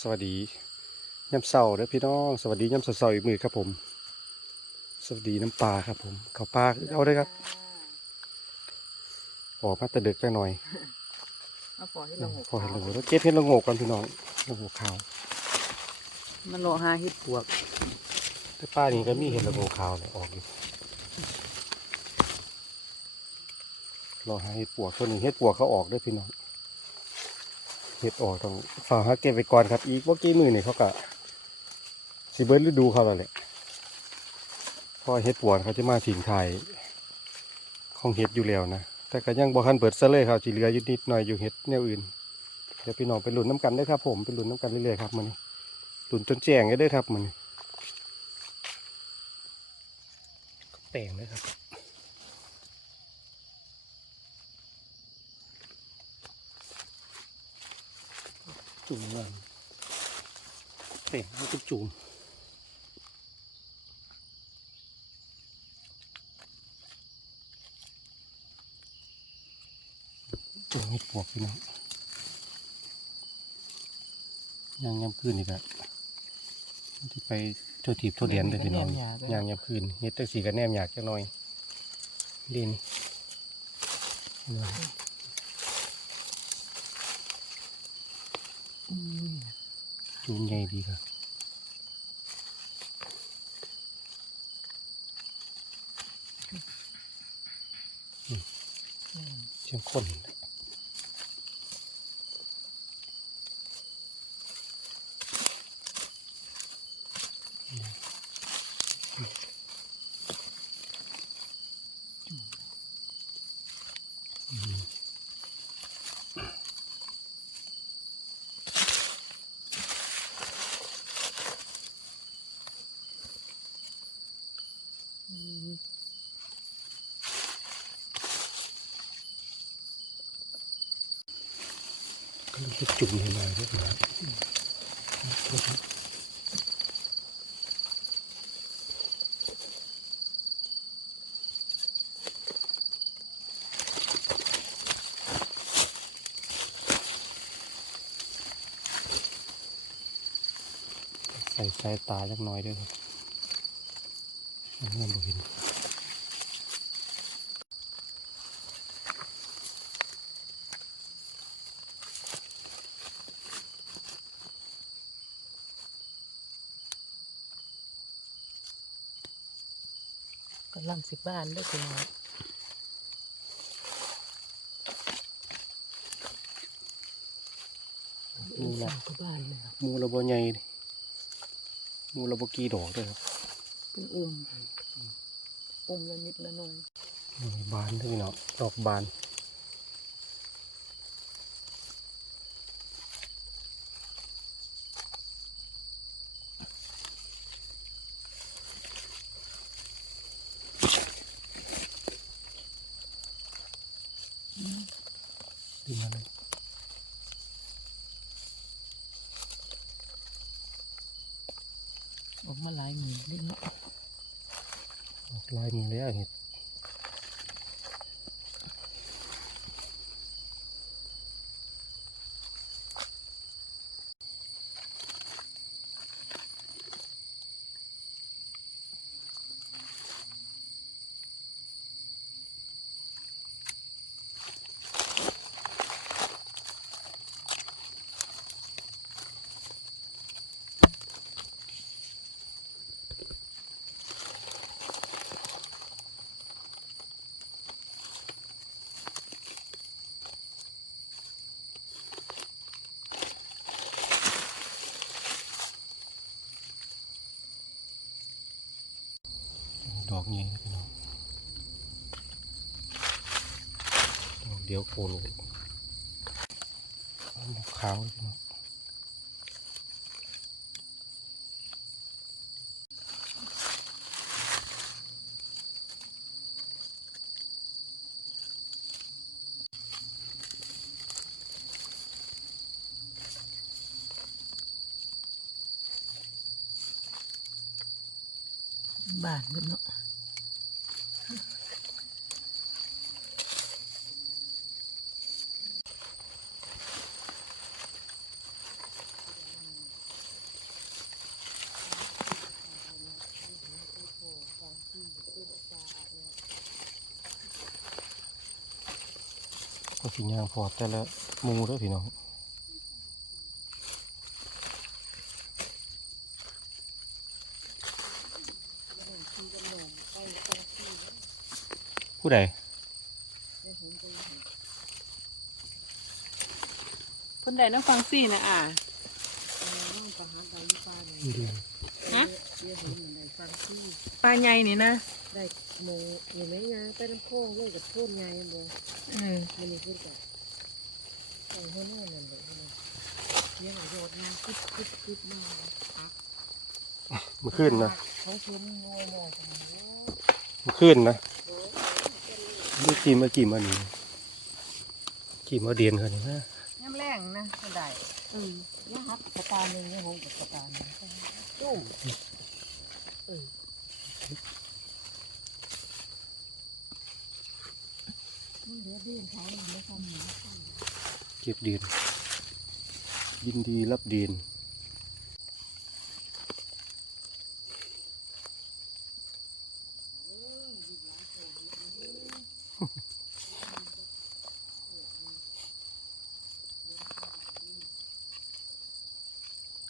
สวัสดียำเสาเด้อพี่น้องสวัสดียำเสาๆอีกมือครับผม สวัสดีน้ำปลาครับผมข้าวปลาเอาได้ครับออกมาแต่ดึกจังหน่อยเอาปล่อยให้เราหกพอเห็นละโงกแล้วเก็บเห็ดละโงกกันพี่น้องละโงกขาวมันโลหาเฮ็ดปวกแต่ป้านี่ก็มีเห็ดละโงกขาวเนี่ยออกอยู่รอหาเห็ดปวกตัวนี้เห็ดปวกเขาออกเด้วยพี่น้อง เห็ดออกต้องฝากหาเก็บไปก่อนครับ อีกว่ากี่มือนี่เขาก็สิเบิ้ลฤดูเขาแล้วแหละเพราะเห็ดปวกเขาจะมาถิงไทยของเห็ดอยู่แล้วนะแต่ก็ยังบ่คันเปิดซะเลยครับสิเหลืออยู่นิดหน่อยอยู่เห็ดแนวอื่นเดี๋ยวพี่น้องไปหลุนน้ำกันได้ครับ ผมไปหลุนน้ำกันเรื่อยๆครับมันนี้ลุ้นจนแจ้งก็ได้ครับมันนี้แตงเลยครับ จุ่มมัน เตะมันก็จุ่มจุ่มให้ปวกพี่น้องย่างยำคืนนี่ครับที่ไปเที่ยวทีบทั่วเดียนเลยพี่น้องย่างยำคืนเฮ็ดตัสีกันแนมอยากจะน้อยดีนี่ จุ่มใหญ่ดีครับเชียงข้น ก็เลยจะจุ่มให้หน่อยด้วยนะใส่สายตาจักน่อยด้วยครับเงินบ่เห็น กำลังสิบ้านได้คุณหมอมูสละร้างก็บ้านเลยครับมูระบใหญ่ดิมูระบกีดอกด้วยครับ เป็นอุ้มอุ้มละนิดละหน่อยนี่บานด้วยเนาะดอกบานดึงมาเลย ออกมาหลายหมื่นเลยเนาะ ออกลายมือแล้วเห็ด ดอกนี้นะพี่น้องดอกเดียวโคโลดอกขาวพี่น้อง กันเนาะก็สิยางพอแต่ละมูแล้วพี่น้อง ผู้ใดคนใดน้องฟังซี่นะอะฮะปลาใหญ่นี่นะได้หมูอยู่ไหมยายไปน้ำโค้งเลยกับโทษยายบ่เออมันนี่พูดกับใส่หัวหน้านั่นเลยนะเลี้ยงโยดมันคึบคึบคึบมากครับเมื่อคืนนะเขาชมงวยงอยกันนะเมื่อคืนนะ นี่กินมากินมานี่กินมาเดียนเขานี่นะน้ำแรงนะก็ได้อืมแล้วฮับกระตาหนึ่งเนี่ยหงกับกระตาหนึ่งจุ่มเออมันเหลือเบี้ยนเขาเลยไม่ทำหนูเก็บเดียนยินดีรับเดียน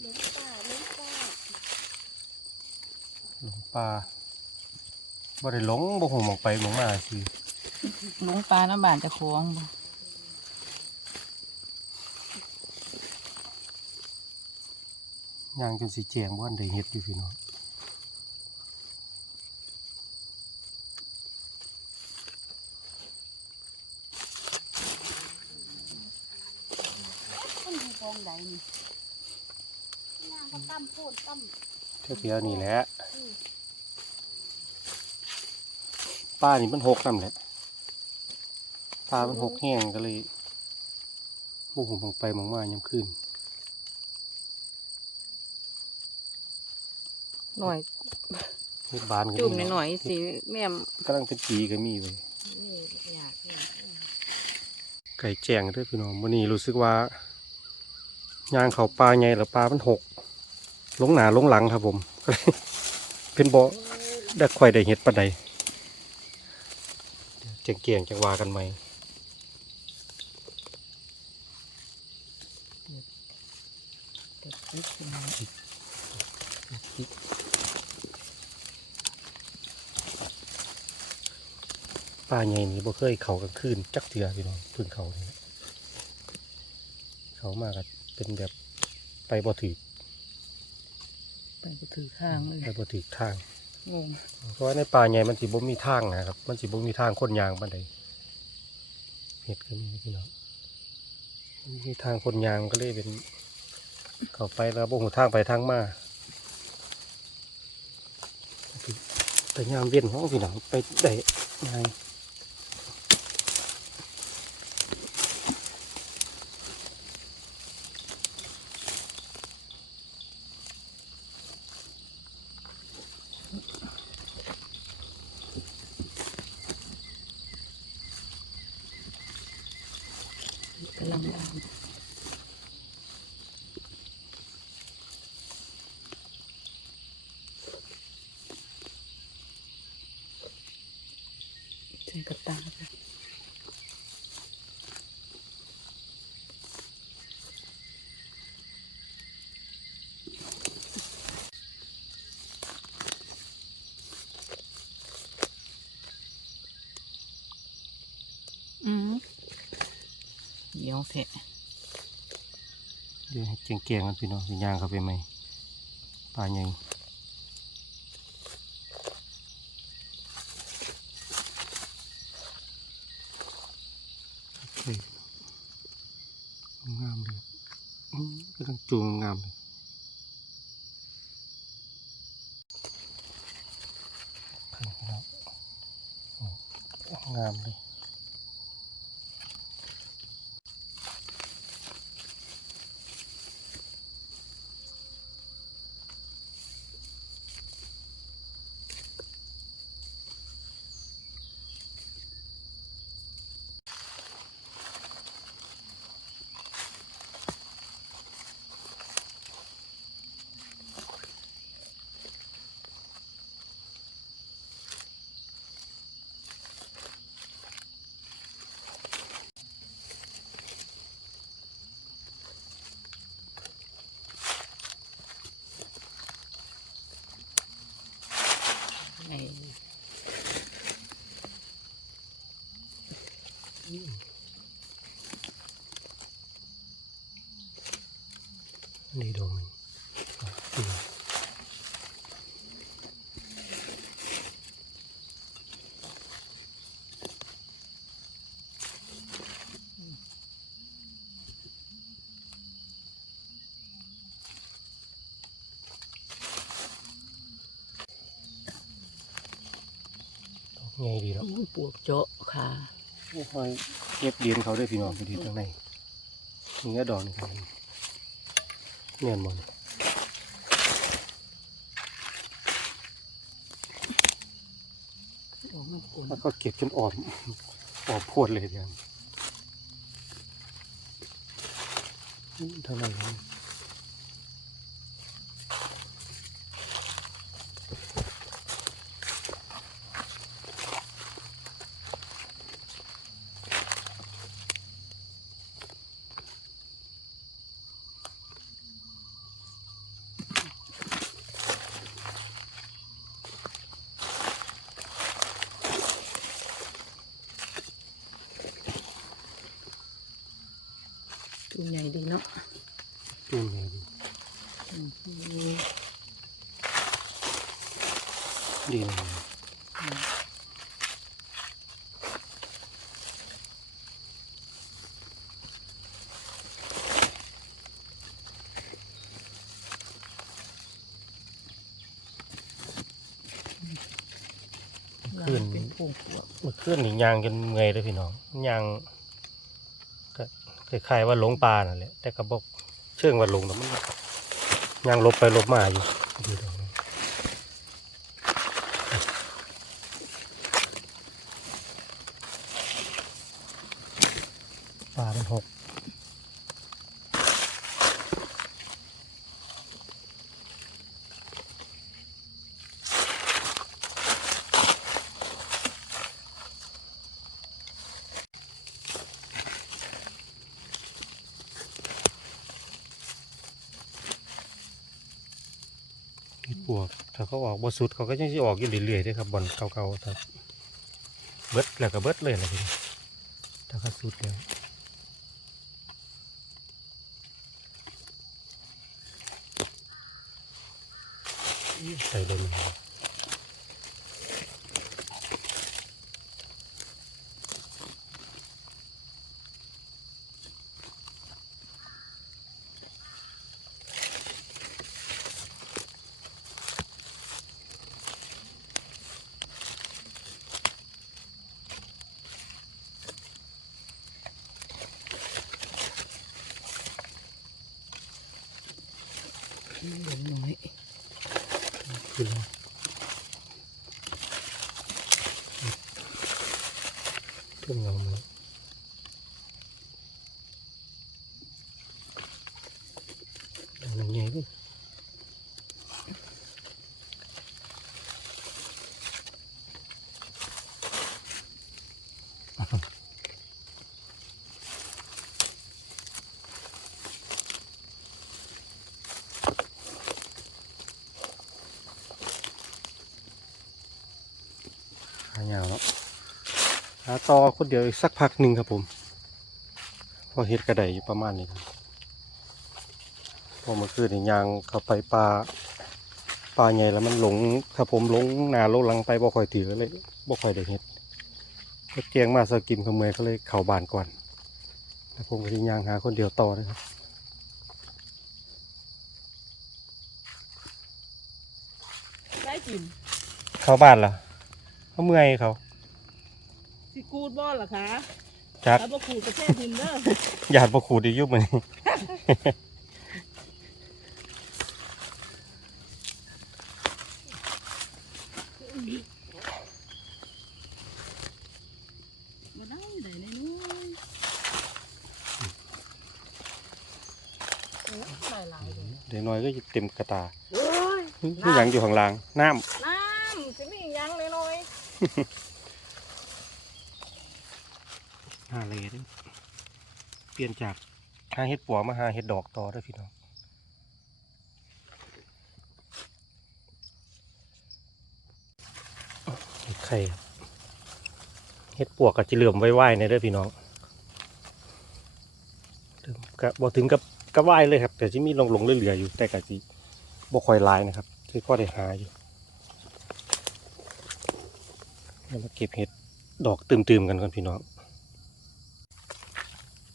เลี้ยงป้าเลี้ยงป้า หลงปลาบ่ ได้หลงบ่หูหมองไปหมองมาสิหลงปลาน้ำบานจะคล้องบ่ย่างจนสิแจงบ่อันใดเฮ็ดอยู่พี่น้องมันอยู่กองใดนี่ย่างก็ตั้มพูดตั้มเที่ยวๆนี่แหละ ปลานี่มันหกนํแหละปลามันหกแห้งก็เลยบ่หูหมองไปหมองมายามคืนหน่อยเฮ็ดบานก็จุ่มมีหน่อยๆสิแม่มกำลังเป็นปีก็มีเว้ยนี่อยากอยากไก่แจ้งเด้วยพี่น้องวันนี้รู้สึกว่าย่างเขาปลาใหญ่หรือปลามันหกลงหนาลงหลังครับผมก็เลยเป็นบ่อได้ค่อยได้เห็ดปานใด เจียงเกียงจังว่ากันไหมเด็กนิดนึงปลาใหญ่นี่บ่เคยเขากลางคืนจักเทือพี่น้องเพึ่งเขานี่แหละเขามากับเป็นแบบไปบ่ถือไปก็ถือข้างเลยไปบ่ถือทาง งงเพราะว่าในป่าใหญ่มันสิบ่มีทางนะครับ มันสิบ่มีทางคนยางปานใดเห็ดก็มีพี่น้องมีทางคนยางก็เลยเป็น เข้าไปแล้วบ่หูทางไปทางมาแต่ยามเวียนห้องพี่น้องไปได้ง่าย กำลังดำใส่กระตาไปอืมเดี๋ ยวแทะเดี๋ยวให้เจียงเกียงกันพี่น้องย่างเข้าไปไหมปลาใหญ่ này. Đi đường ดอกใหญ่ดีแล้วปวกเจาะค่ะโอ้ยเก็บเดียนเขาด้วยพี่น้องไปดีข้างในนี่ก็ดอกนี่ครับเนียนหมดโอ้มันกลมแล้วก็เก็บจนอ่อนอ่อนพรวดเลยเดียวนี่เท่าไหร่ ครับตัวใหญ่ดีเนาะจูนไงดีอืมดีเลยขึ้นเป็นพวกปวกเมื่อคืนนี่ยางจนเมื่อยเลยพี่น้องยางก็ คล้ายๆว่าหลงปลานั่นแหละแต่กระบอกเชื่องว่าหลงแต่มันยังลบไปลบมาอยู่ดูดอกปลาเป็นหก วกถ้าเขาออกบ่สุดเขาก็ยังจะออกอยู่เรื่อยๆด้อครับบอลเก่าๆครับเบิดแล้วก็เบิดเลยนะพี่ถ้าเขาสุดแล้วใส่เลยมัน เหลืองน้อย ขึ้นแล้วเพิ่มเงามือดอกใหญ่ๆเลย หายาวแล้วหาต่อคนเดียวอีกสักพักหนึ่งครับผม พอเฮ็ดกระไดอยู่ประมาณนี้ครับพอเมื่อคืนนี่ยางเข้าไปปลาปลาใหญ่แล้วมันหลงครับผมหลงหนาลงหลังไปบ่ค่อยถือเลยบ่ค่อยได้เฮ็ดก็เจียงมาสกิมขโมยเขาเลยเข่าบานก่อนแล้วผมก็ที่ยางหาคนเดียวต่อนะครับได้กิน เข้าบ้านล่ะเขาเมื่อยเขา สิกูดบอลเหรอคะจักแล้วบ่ขูดกระแทกหินเด้อหยาดประขูดอีกยุบมันมาได้ได้ในนู้นหลายหลายเลยเดี๋ยวน้อยก็เต็มกระตาโอ้ยนี่ยังอยู่ข้างล่างน้น้ำจะมีอีกยังเลยน้อยำ หาเลยเด้อเปลี่ยนจากหาเห็ดปัวมาหาเห็ดดอกต่อเด้พี่น้องเห็ดไข่เห็ดปวกกับจิเหลื่อมไว้ๆในเด้อพี่น้องถึงกับบ่ถึงกับกระว่ายเลยครับ แต่ที่มีลงลงๆเหลือๆอยู่แต่กะสิบ่คอยลายนะครับที่พ่อได้หาอยู่เรามาเก็บเห็ดดอกตื่มๆกันก่อนพี่น้อง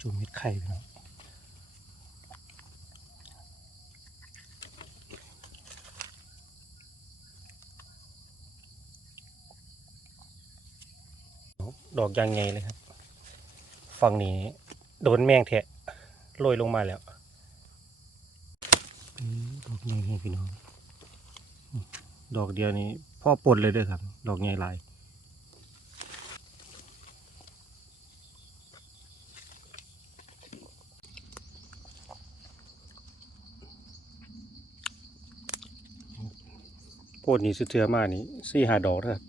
จุ่มเห็ดไข่น้องดอกยางไงเลยครับ ฝั่งนี้โดนแมงแทะโรยลงมาแล้วดอกใหญ่เลยพี่น้อง ดอกเดียวนี้พ่อปนเลยด้วยครับ ดอกใหญ่หลาย โพดนี้สุดเทือมานี่สี่หาดอกนะครับ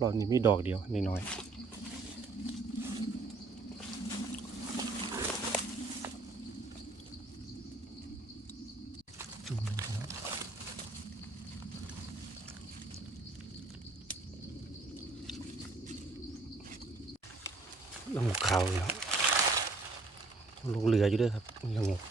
รอบนี้มีดอกเดียวน้อยๆจุ่มลงไปแล้วละงกขาวแล้วลงเรืออยู่ด้วยครับละงก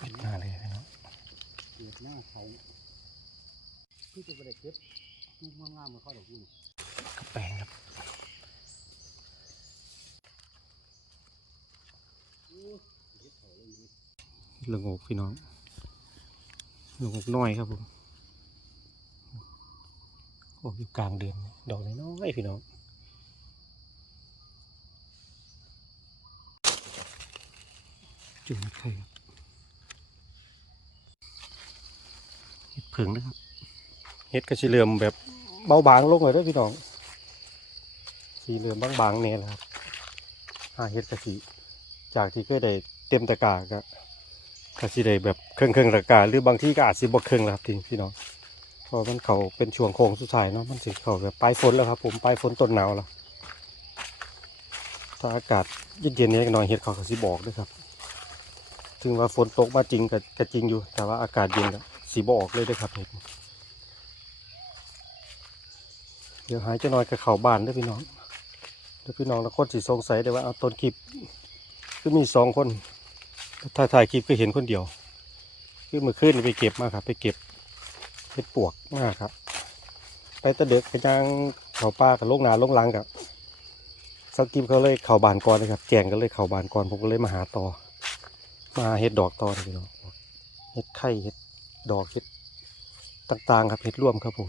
ปิดหน้าเลยพี่น้อง เกิ ดหน้าเขาพี่จะไปได้เก็บลูกงามๆมาเข้าดอกคุณกระแปงครับละงกพี่น้องละงกน้อยครับผมออกอยู่กลางเดือนดอกน้อยๆพี่น้องจุ่มไข่ครับเห็ด ผึ่งนะครับเห็ดกระชิเหลือมแบบเบาบางลงเลยด้วยพี่น้องสีเหลือมบางๆเนี่ยแหละครับหาเห็ดกระสีจากที่เคยได้เต็มตะกร้าก็กระสีได้แบบเครื่องเครื่องๆตะกร้าหรือบางที่ก็อาจสิบกเครื่องแล้วครับทีพี่น้องเพราะมันเขาเป็นช่วงโค้งสุดท้ายเนาะมันสิเขาแบบปลายฝนแล้วครับ ผมปลายฝนต้นหนาวแล้วถ้าอากาศเย็นๆนี้หน่อยเห็ดเขาก็สิบอกด้วยครับ ถึงว่าฝนตกมาจริงก็ก็จริงอยู่ แต่ว่าอากาศเย็นก็ สีบอกเลยด้วยครับเห็ดเดี๋ยวหายจะน้อยกับเขาบานด้วยพี่น้องเดี๋ยวพี่น้องละคนสิสงสัยได้ว่าเอาต้นคลิปคือมีสองคนถ่ายถ่ายคลิปก็เห็นคนเดียวคือมือคืนนี่ไปเก็บมาครับ ไปเก็บเป็นปวกมากครับ ไปตะเด็กไปย่างเขาป้ากับลงนาลงหลังกับสกิปเขาเลยเข่าบานก่อนเลยครับแจงก็เลยเข่าบานก่อนผมก็เลยมาหาต่อ มาเห็ดดอกต่อเลยพี่น้องเห็ดไข่เห็ด ดอกเห็ดต่างๆ ครับเห็ดร่วมครับผม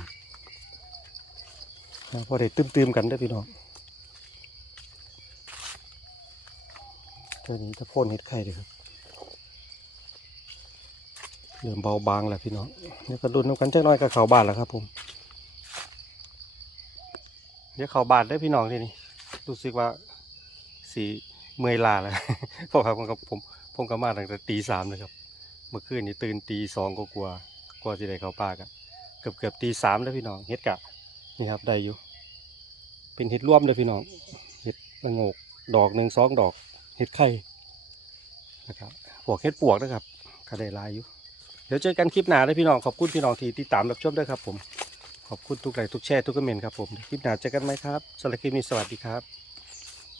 พอได้ตื้มๆกันได้พี่น้องตัวนี้จะพ่นเห็ดไข่เลยครับเริ่มเบาบางแล้วพี่น้องเดี๋ยวก็รุนน้ำกันจักน้อยกับเขาบานแล้วครับผมเดี๋ยวเขาบานได้พี่น้องทีนี้รู้สึกว่าสีเมื่อยลาแล้วเพราะครับผมผมก็มาตั้งแต่ตีสามเลยครับ เมื่อคืนนี้ตื่นตีสองก็กลัวกลัวจะได้เข้าป่ากันเกือบเกือบตีสามแล้วพี่น้องเฮ็ดกะนี่ครับได้อยู่ เป็นเห็ดร่วมเลยพี่น้องเห็ดละงกดอกหนึ่งสองดอกเห็ดไข่นะครับพวกเห็ดปวกนะครับก็ได้ลายอยู่ เดี๋ยวเจอกันคลิปหน้าเลยพี่น้องขอบคุณพี่น้องที่ติดตามรับชมด้วยครับผมขอบคุณทุกไลค์ทุกแชร์ทุกคอมเมนต์ครับผมคลิปหน้าเจอกันไหมครับสำหรับคลิปนี้สวัสดีครับ